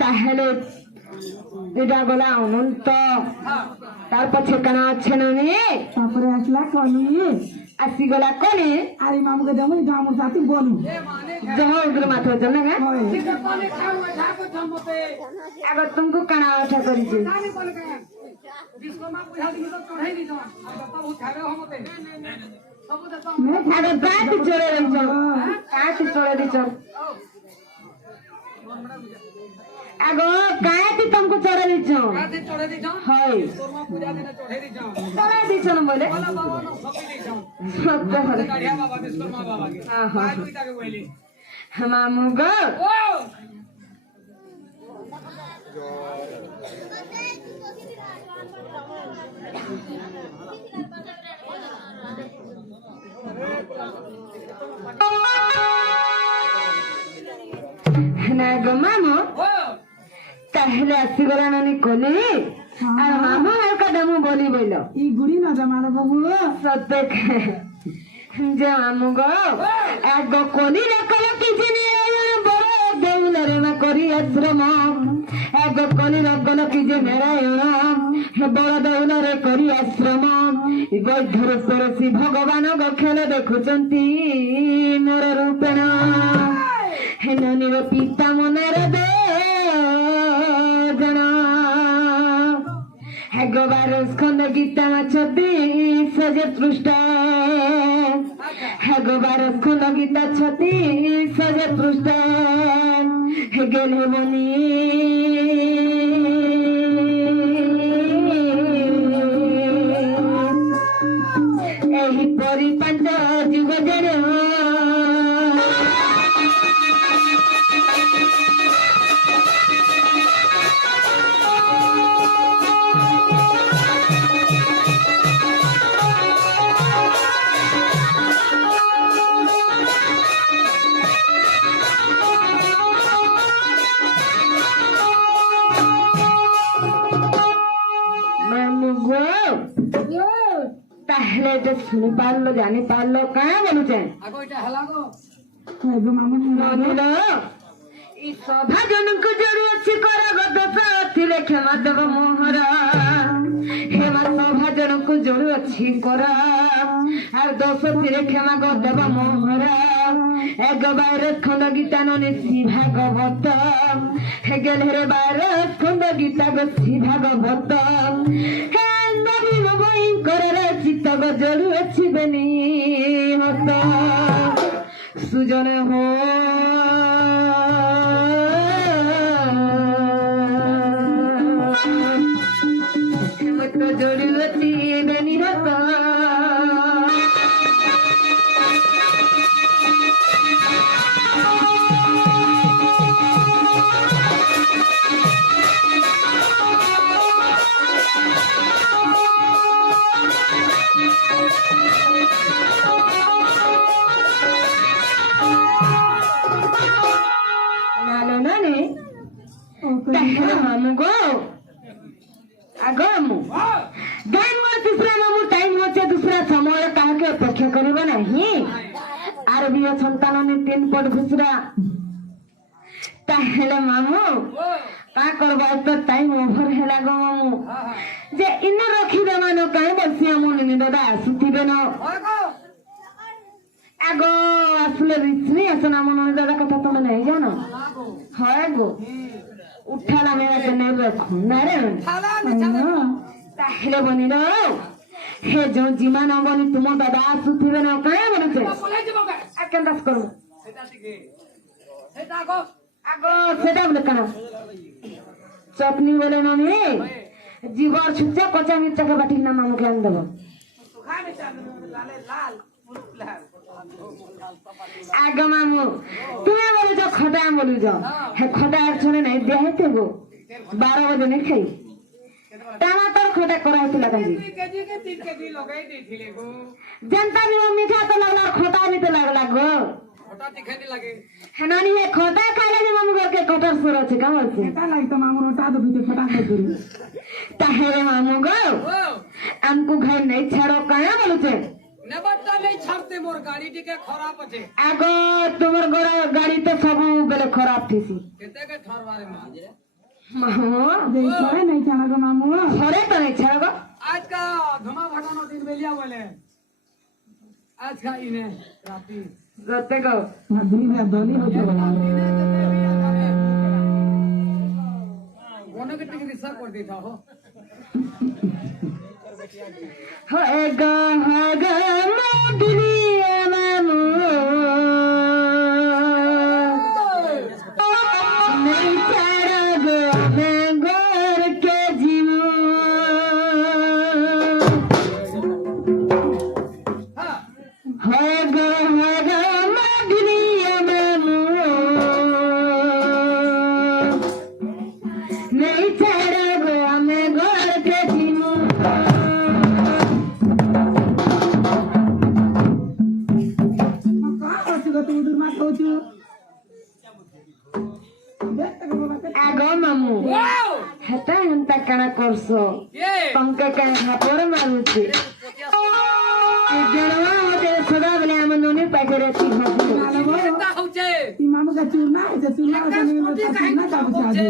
তাহলে এটা বলা অনন্ত তার পছে কেন আছে না তারপরে আসলা কনি আসিগলা কনে আরে মামুকে দেবো আমার সাথে বলু জমা উগ্র মাথার জন্য আগে তুমি কানা ওঠা করেছি আগে গাঁটি চড়ে দিচ্ছ গাঁটি চড়ে দিচ্ছ আগো গাঁটি তুমको চড়ে দিচ্ছ হয় চড়ে দিচ্ছ না বলে সত্য হলে মামু গো না গো মামু তাহলে আসিগলা নানি কলি আর মামু আর কদমু বলি বইল এই গুড়ি না জামালো বাবু সত্য যে মামু গো এক গো কলি রে কল কিছু নিয়ে বড় দেউলরে মা করি আশ্রম এক গো কলি রে কল কিছু মেরায়ণ বড় দেউলরে করি আশ্রম বৈধর সরসী ভগবান গো খেলে দেখুଛନ୍ତି মোর রূপেণ হেননির পিতা মনের দে হেগবার স্কন্দ গীতা ছত্রিশ যে পৃষ্ঠ হেগবার স্কন্দ গীতা 36 যে পৃষ্ঠ হেগেলে বনি ଏହି ପରି ପାଞ୍ଚ ଯୁଗ ଜଣ তাহলে এটা শুনে পারলো জানি পারলো কাঁ বলুছেন এই সভা জনক জড়ু আছে করাগত ଥିଲେ ক্ষমা দেব মোহরা হেমা সভা জনক জড়ু আছে করা আর দোষ ଥିଲେ ক্ষমা দেব মোহরা একবার খন্ড গীতা ননে শ্রী ভাগবত হেগেল রে বার খন্ড গীতা গো শ্রী ভাগবত হে নবী ভয়ঙ্কর চিত্ত গো জড়ু আছে বেনি হত সুজন হো তো জড়ু আছে বেনি হত मामू गो आगो मामू गान मोर दूसरा मामू टाइम होचे दूसरा समय कहा के अपेक्षा करिबो नहीं आर भी संतान ने 3 पट घुसरा ताहेले मामू का करबा तो टाइम ओवर हेला गो मामू जे इन रखी दे मानो कहे बसिया मन नि दादा सुतिबे न आगो असले रिचनी असना मन दादा कथा तुम नहीं जानो है गो उठाला मेरा के नहीं रखूं नारे ताहले बनी रो हे जो जीवन बनी तुम दादा सुथिबे न काहे बनुचे आकेन दास करू सेटा आगो सेटा बोले कना चटनी बोले ननी जीवर छुचा कचा मिर्चा के बाटी ना मामू के आन देबो सुखा में चाल लाले लाल आगो मामू तुम्हें बोलो जो खदा बोलू जो है खदा छोड़े नहीं देते गो 12 बजे नहीं खाई गोटे कराइथिला काजी केजी के 3 केजी लगाई देथिले गो जनता भी वो मीठा तो लगला खोटा भी तो लगला गो छोटा दिखाई लगे हेनानी ये खोटा खाले जे मामू घर के कटर सुर আছে কেমন আছে এটা লাই তো মামুর ওটা তো ভিতরে ফটা করে করি ताहेरे मामू गो ओ हमको घर नहीं छाड़ो काया बोलुचे नेबरटा नहीं छाड़ते मोर गाड़ी टिके खराब আছে आगो तुमर गोरा गाड़ी तो सब बेले खराब थीसी केते के ठरवारे माजे मामू যে করে নাই জানা গো মামু घरे तो नहीं छाड़ो आज का धुमा भटानो दिन बेलिया बोले आज का इने राती गोते गो দিন আর দলি হচ্ছে कोने के टिके रिसर्च कर देता हो होएगा दुनिया मामू नहीं छाड़ोगे मैं घर के जीवो हां होएगा दुनिया मामू नहीं छाड़ोगे मैं घर के जीवो आगो मामू वाओ हेता हंता कणा करसो ये पंका कण हापोर मारुचे जनवा होते सदा बले हम नोने पाके रहती हसु केता होचे মামুকে চুরনা হচ্ছে চুরনা হচ্ছে না কাবু চাদে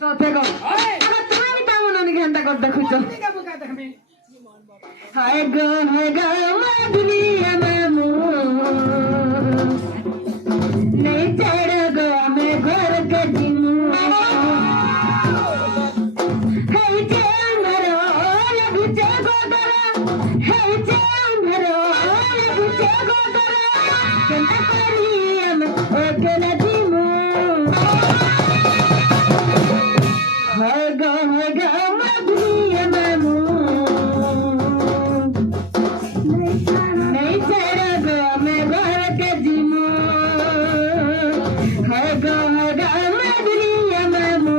सोते गो ओए अरे तुम्हें भी तामो नोने घंटा कर देखुचो टिके बुका देखबी हाय गो दुनिया मामू नहीं चढ़ गो मैं घर के दिनू है जे अंधरो लगुचे गोदरा है जे अंधरो लगुचे गोदरा केंता करी हम अकेला दिमू हाय गो दुनिया मामू नहीं चढ़ोगे मैं घर के जीमू होगा मैं दुनिया मामू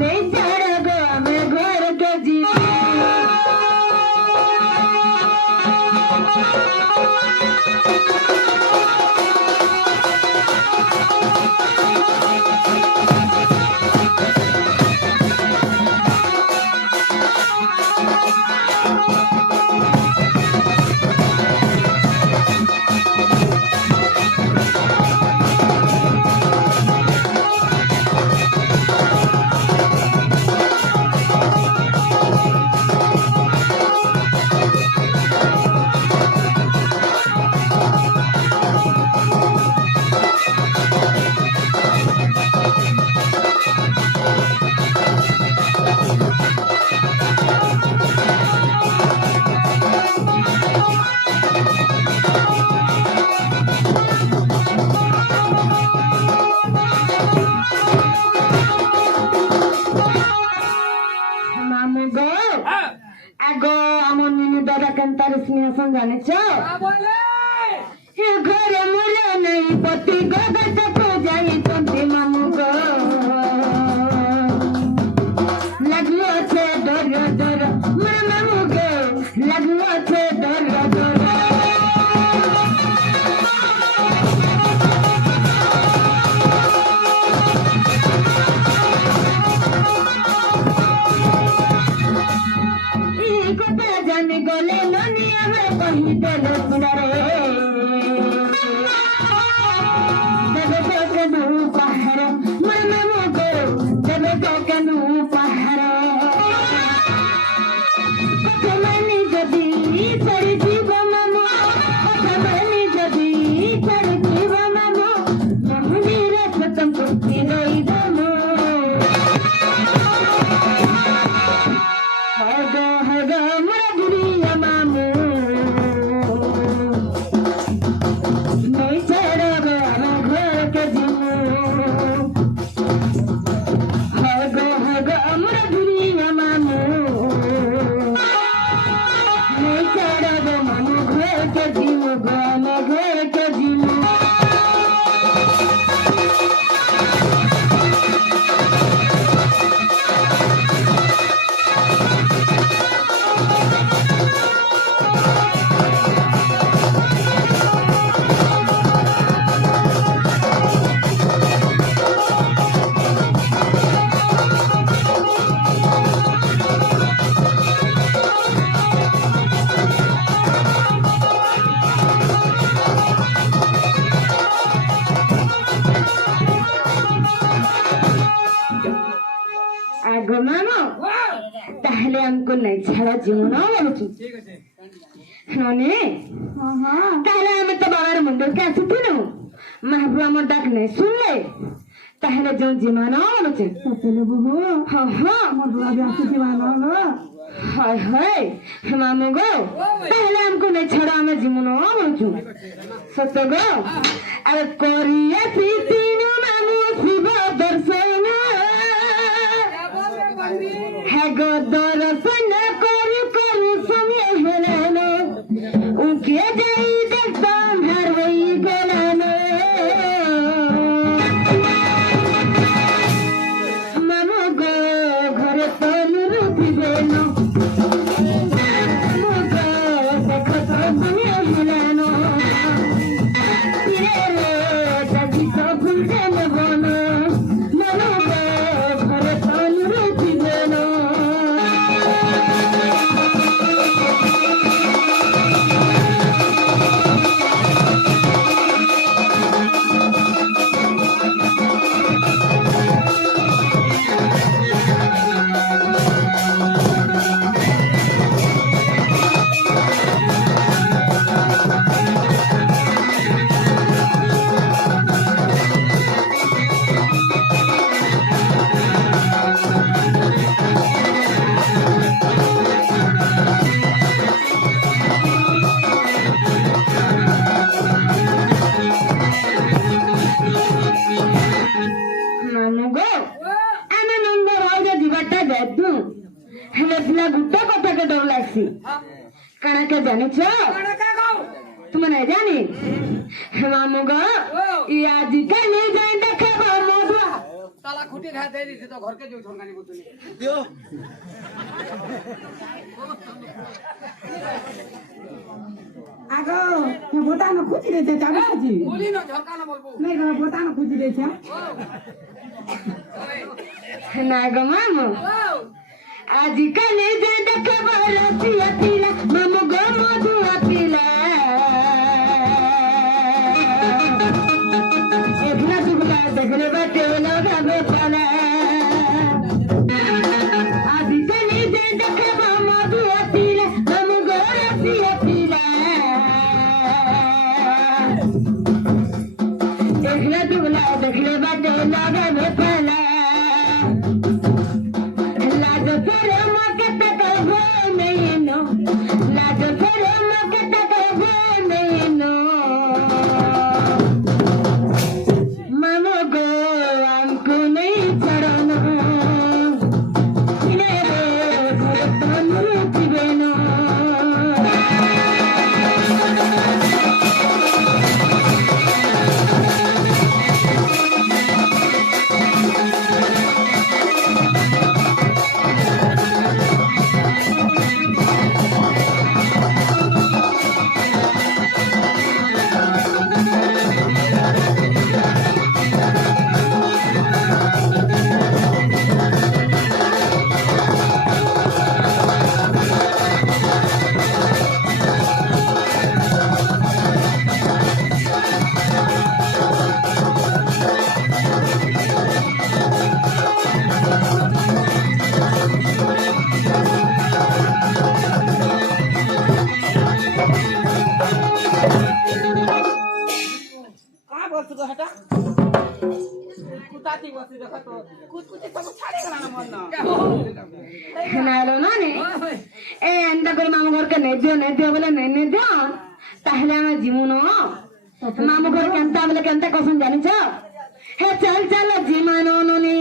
नहीं चढ़ोगे मैं घर के जीमू मामू गो हां आगो आमन निनु दादा कंतार स्नेह संगाने छो का बोले हे घरे मुरे नहीं पति गगत को जाई तंते मामू गो लगलो छे डर डर मामू गो लगलो छे डर डर কথা জানি গলে ননি আমার কহিতে লোকরে গো মামু ও তাহলে আমকো নাই ছাড়া জীবন বলছি ঠিক আছে ননে हाँ हाँ তাহলে আমি তো বাবার মন্দিরকে আসিছিলু মহাপ্রভু আমার ডাক নেই শুনলে তাহলে যে জীবন বলছে चले बुबू হ্যাঁ হ্যাঁ मोर बुआ भी आके दीवाना लो হয় হয় মামু গো তাহলে আমকো নাই ছাড়া আমি জীবন বলছি সত্য গো আর করিয়াছি তিন মামু শিব দর্শন এবার রে বন্ধি হ্যাঁ গো দর্শন করি করি সঙ্গে হেলেন উকে যাই দেখতাম হার হই গেলেন মামু গো ঘরে তো নুরুথিবেন মামু গো দেখো তো সঙ্গে হেলেন ফিরে রে দাদি তো ভুলতে নেবন মামু গো ঘরে তো নুরুথিবেন ମାମୁ ଗୋ ଆମେ ନନ୍ଦ ରାଉଜ ଯିବାଟା ଯାଇଛୁ ହେଲେ ପିଲା ଗୋଟେ କଥାକେ ଡର ଲାଗ୍ସି କାଣା କେ ଜାଣିଛ কোন কা গাও ତୁମେ ନାଇଁ ଜାଣି ମାମୁ ଗୋ ଇ ଆଜିକାଲି ଯାଇ ଦେଖେବ ମଧୁଆ তালা খুঁটি ঘা দেই দিছে তো ঘরকে যাও ঠনকানি বতুনি आगो ये बोतानो खुची देते चाबी खुची বলি না ঝরকা না বলবো नहीं रो बोतानो खुची देते ନା ଗୋ ମାମୁ ও ଆଜିକାଲି ଯାଇ ଦେଖେବ ରସିଆ ପିଲା ମାମୁ ଗୋ ମଧୁଆ ପିଲା ଏଥଲା ଦୁବଲା ଦେଖିଲେ ବାଟେ ଲଗାବେ ପାଲା ଆଜିକାଲି ଯାଇ ଦେଖେବ ମଧୁଆ ପିଲା ମାମୁ ଗୋ ରସିଆ ପିଲା ଏଥଲା ଦୁବଲା ଦେଖିଲେ ବାଟେ ଲଗାବେ ପାଲା लाजो तेरे मके तक हो नहीं नो लाजो तेरे मके तक हो नहीं नो मामो गो हमको नहीं छड़ाना इने रे तो नुरुति बेनो का বলছ গো হটা কুতাতি বসি দেখো তো কুতকুতি সব ছাড়ে গেল না মন না नालो नानी ए अंदा कर मामू घर के नहीं दियो बोले नहीं दियो ताहले हम जीमुनो मामू घर केंता बोले केंता कसम जानी छ हे चल चल जीमानो नुनी